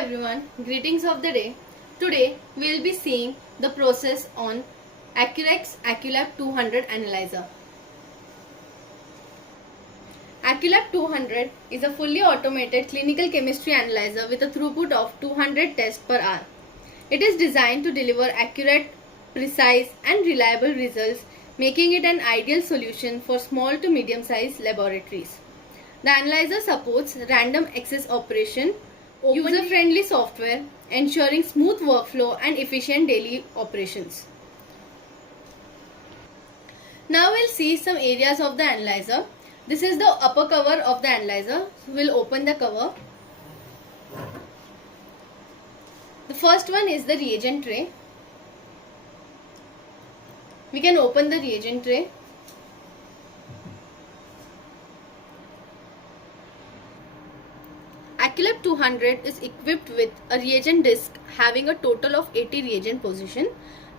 everyone, greetings of the day. Today we will be seeing the process on Accurex Acculab 200 analyzer. Acculab 200 is a fully automated clinical chemistry analyzer with a throughput of 200 tests per hour. It is designed to deliver accurate, precise and reliable results, making it an ideal solution for small to medium-sized laboratories. The analyzer supports random access operation, user-friendly software, ensuring smooth workflow and efficient daily operations. Now we'll see some areas of the analyzer. This is the upper cover of the analyzer. We'll open the cover. The first one is the reagent tray. We can open the reagent tray. Acculab 200 is equipped with a reagent disc having a total of 80 reagent positions.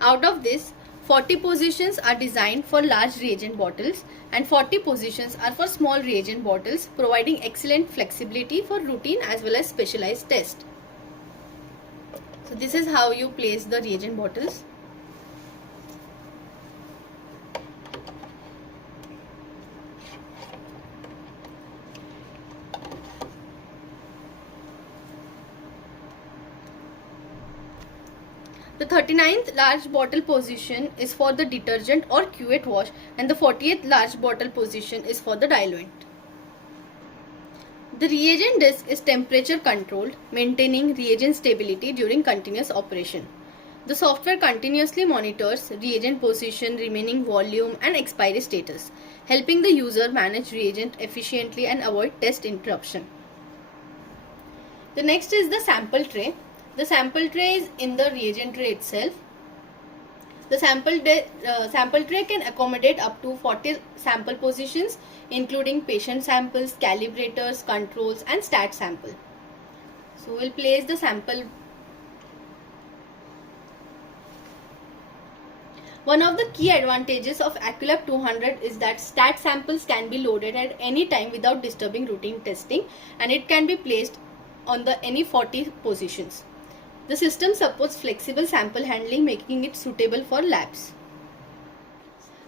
Out of this, 40 positions are designed for large reagent bottles and 40 positions are for small reagent bottles, providing excellent flexibility for routine as well as specialized tests. So this is how you place the reagent bottles. The 39th large bottle position is for the detergent or cuvette wash and the 40th large bottle position is for the diluent. The reagent disc is temperature controlled, maintaining reagent stability during continuous operation. The software continuously monitors reagent position, remaining volume and expiry status, helping the user manage reagent efficiently and avoid test interruption. The next is the sample tray. The sample tray is in the reagent tray itself. The sample tray can accommodate up to 40 sample positions, including patient samples, calibrators, controls and stat sample. So we'll place the sample. One of the key advantages of Acculab 200 is that stat samples can be loaded at any time without disturbing routine testing, and it can be placed on any 40 positions. The system supports flexible sample handling, making it suitable for labs.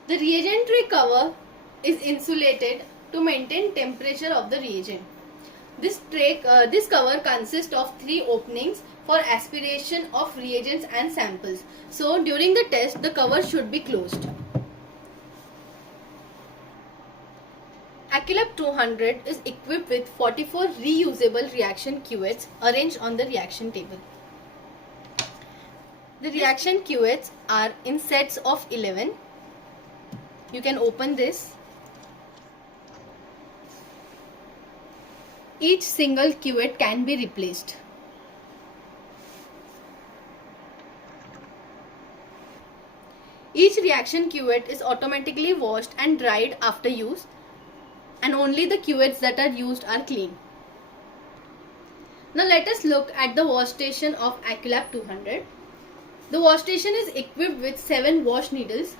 The reagent tray cover is insulated to maintain temperature of the reagent. This cover consists of 3 openings for aspiration of reagents and samples. So during the test, the cover should be closed. Acculab 200 is equipped with 44 reusable reaction cuvettes arranged on the reaction table. The reaction cuvettes are in sets of 11. You can open this. Each single cuvette can be replaced. Each reaction cuvette is automatically washed and dried after use, and only the cuvettes that are used are clean. Now let us look at the wash station of Acculab 200. The wash station is equipped with 7 wash needles,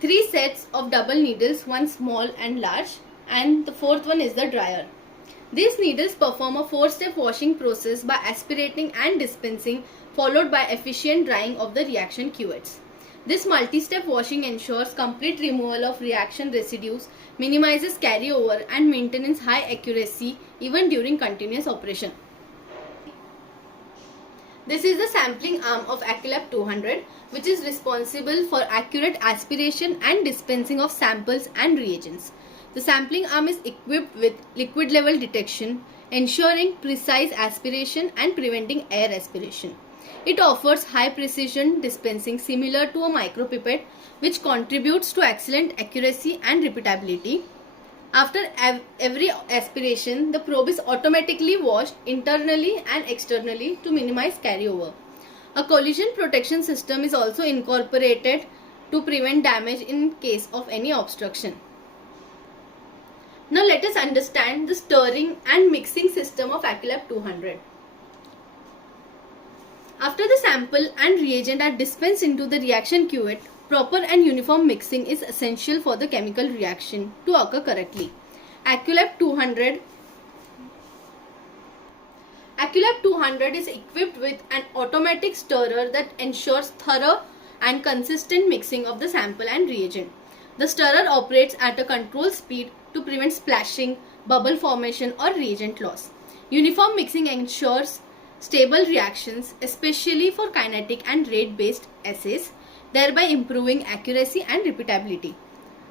3 sets of double needles, 1 small and large, and the 4th one is the dryer. These needles perform a 4-step washing process by aspirating and dispensing, followed by efficient drying of the reaction cuvettes. This multi-step washing ensures complete removal of reaction residues, minimizes carryover and maintains high accuracy even during continuous operation. This is the sampling arm of Acculab 200, which is responsible for accurate aspiration and dispensing of samples and reagents. The sampling arm is equipped with liquid level detection, ensuring precise aspiration and preventing air aspiration. It offers high precision dispensing similar to a micropipette, which contributes to excellent accuracy and repeatability. After every aspiration, the probe is automatically washed internally and externally to minimize carryover. A collision protection system is also incorporated to prevent damage in case of any obstruction. Now let us understand the stirring and mixing system of Acculab 200. After the sample and reagent are dispensed into the reaction cuvette, proper and uniform mixing is essential for the chemical reaction to occur correctly. Acculab 200 Acculab 200 is equipped with an automatic stirrer that ensures thorough and consistent mixing of the sample and reagent. The stirrer operates at a controlled speed to prevent splashing, bubble formation or reagent loss. Uniform mixing ensures stable reactions, especially for kinetic and rate-based assays, thereby improving accuracy and repeatability.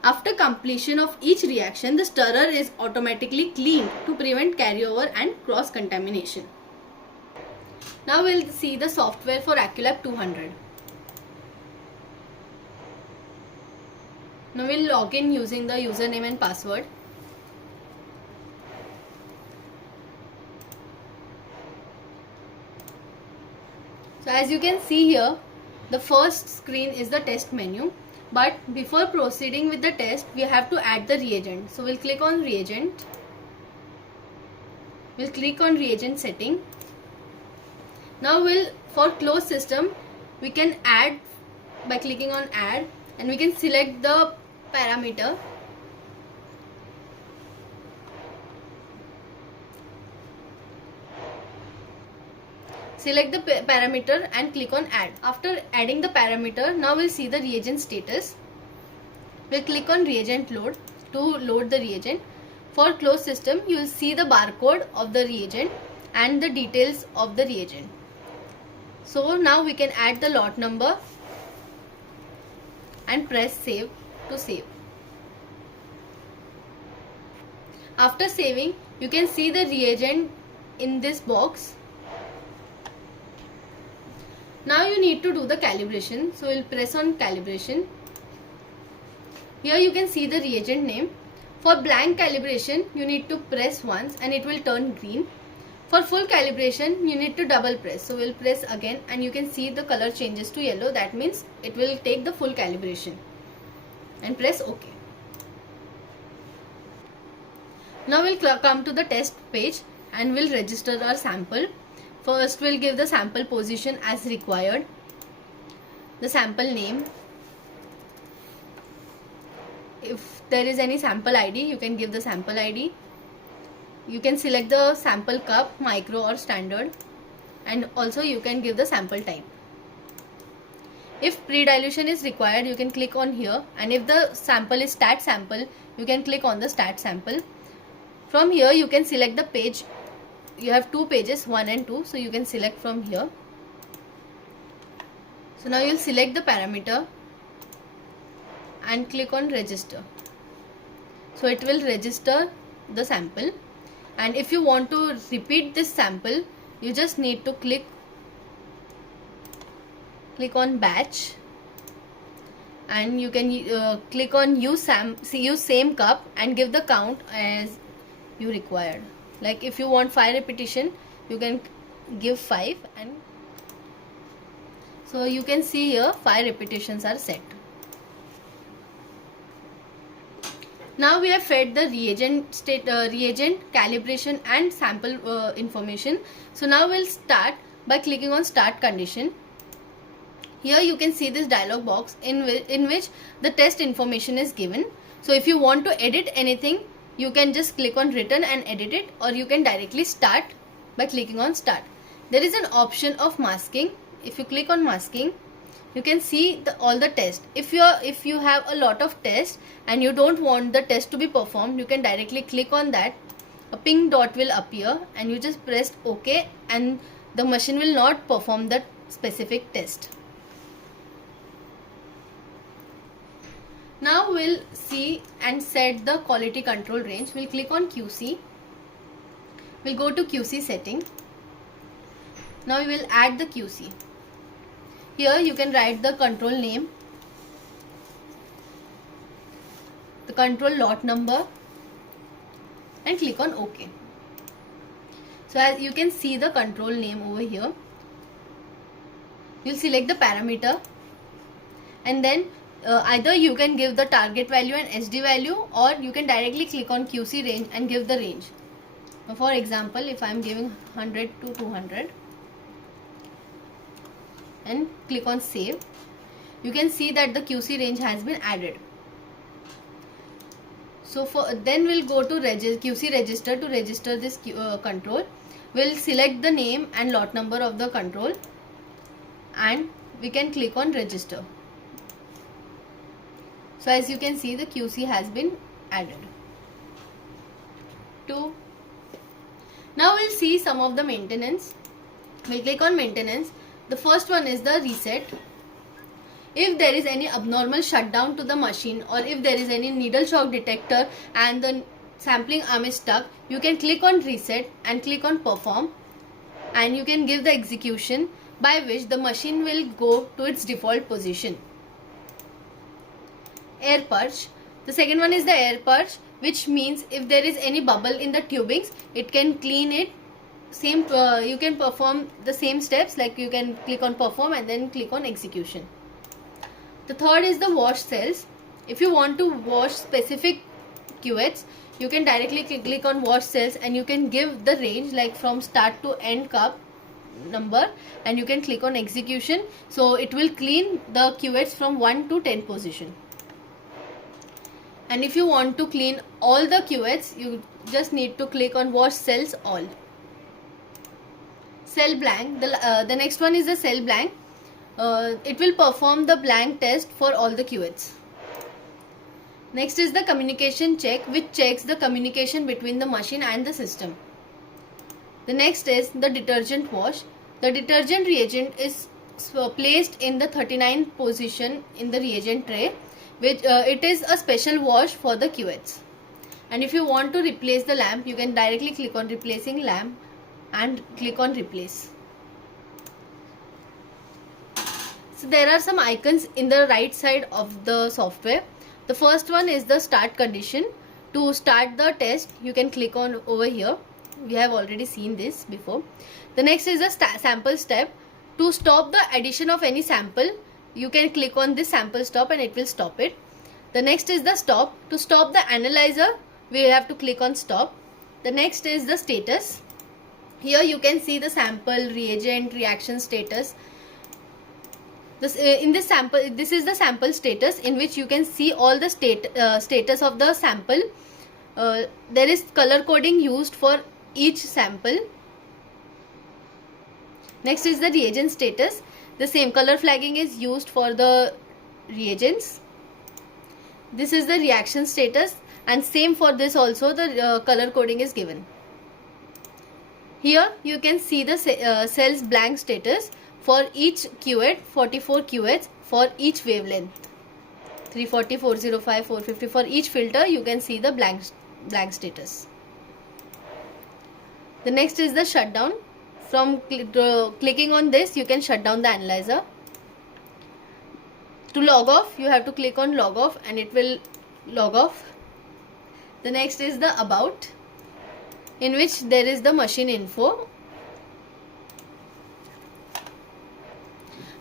After completion of each reaction, the stirrer is automatically cleaned to prevent carryover and cross-contamination. Now we'll see the software for Acculab 200. Now we'll log in using the username and password. So as you can see here, the first screen is the test menu. But before proceeding with the test, we have to add the reagent. So we'll click on reagent. We'll click on reagent setting. Now for closed system, we can add by clicking on add, and we can select the parameter. Select the parameter and click on add. After adding the parameter, now we'll see the reagent status. We'll click on reagent load to load the reagent. For closed system, you will see the barcode of the reagent and the details of the reagent. So now we can add the lot number and press save to save. After saving, you can see the reagent in this box. Now you need to do the calibration. So we'll press on calibration. Here you can see the reagent name. For blank calibration, you need to press once and it will turn green. For full calibration, you need to double press. So we'll press again and you can see the color changes to yellow. That means it will take the full calibration. And press OK. Now we'll come to the test page and we'll register our sample. First, we'll give the sample position as required, the sample name. If there is any sample ID, you can give the sample ID. You can select the sample cup, micro or standard, and also you can give the sample type. If pre-dilution is required, you can click on here, and if the sample is stat sample, you can click on the stat sample. From here, you can select the page. You have two pages, 1 and 2, so you can select from here. So now you'll select the parameter and click on register. So it will register the sample, and if you want to repeat this sample, you just need to click on batch, and you can click on use same cup and give the count as you required. Like if you want 5 repetition, you can give 5, and so you can see here 5 repetitions are set. Now we have fed the reagent calibration and sample information. So now we'll start by clicking on start condition. Here you can see this dialog box in which the test information is given. So if you want to edit anything, you can just click on written and edit it, or you can directly start by clicking on start. There is an option of masking. If you click on masking, you can see all the tests. If you have a lot of tests and you don't want the test to be performed, you can directly click on that. A pink dot will appear and you just press OK, and the machine will not perform that specific test. Now we'll see and set the quality control range. We'll click on QC. We'll go to QC setting. Now we will add the QC. Here you can write the control name, the control lot number, and click on OK. So as you can see the control name over here, you'll select the parameter, and then either you can give the target value and SD value, or you can directly click on QC range and give the range. For example, if I am giving 100 to 200 and click on save, you can see that the QC range has been added. So then we'll go to QC register to register this control. we'll select the name and lot number of the control and we can click on register. So as you can see, the QC has been added. Now we'll see some of the maintenance. We'll click on maintenance. The first one is the reset. If there is any abnormal shutdown to the machine, or if there is any needle shock detector and the sampling arm is stuck, you can click on reset and click on perform, and you can give the execution by which the machine will go to its default position. Air purge. The second one is the air purge, which means if there is any bubble in the tubings, it can clean it. You can perform the same steps, like you can click on perform and then click on execution. The third is the wash cells. If you want to wash specific cuvettes, you can directly click on wash cells and you can give the range, like from start to end cup number, and you can click on execution. So it will clean the cuvettes from 1 to 10 position. And if you want to clean all the cuvettes, you just need to click on wash cells all. Cell blank. The next one is the cell blank. It will perform the blank test for all the cuvettes. Next is the communication check, which checks the communication between the machine and the system. The next is the detergent wash. The detergent reagent is placed in the 39th position in the reagent tray, which it is a special wash for the cuvettes. And if you want to replace the lamp, you can directly click on replacing lamp and click on replace. So there are some icons in the right side of the software. The first one is the start condition. To start the test, you can click on over here. We have already seen this before. The next is the sample step. To stop the addition of any sample, you can click on this sample stop and it will stop it. The next is the stop. To stop the analyzer, we have to click on stop. The next is the status. Here you can see the sample, reagent, reaction status. This is the sample status, in which you can see all the status of the sample. There is color coding used for each sample. Next is the reagent status. The same color flagging is used for the reagents. This is the reaction status, and same for this also, the color coding is given. Here you can see the cells blank status for each cuvette, 44 cuvettes for each wavelength, 340, 405, 450. For each filter you can see the blank status. The next is the shutdown. From clicking on this, you can shut down the analyzer. To log off, you have to click on log off and it will log off. The next is the about, in which there is the machine info.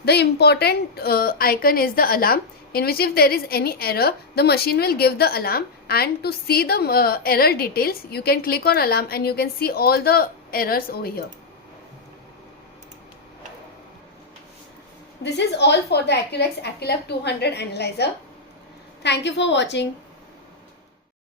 The important icon is the alarm, in which if there is any error, the machine will give the alarm, and to see the error details, you can click on alarm and you can see all the errors over here. This is all for the Accurex Acculab 200 analyzer. Thank you for watching.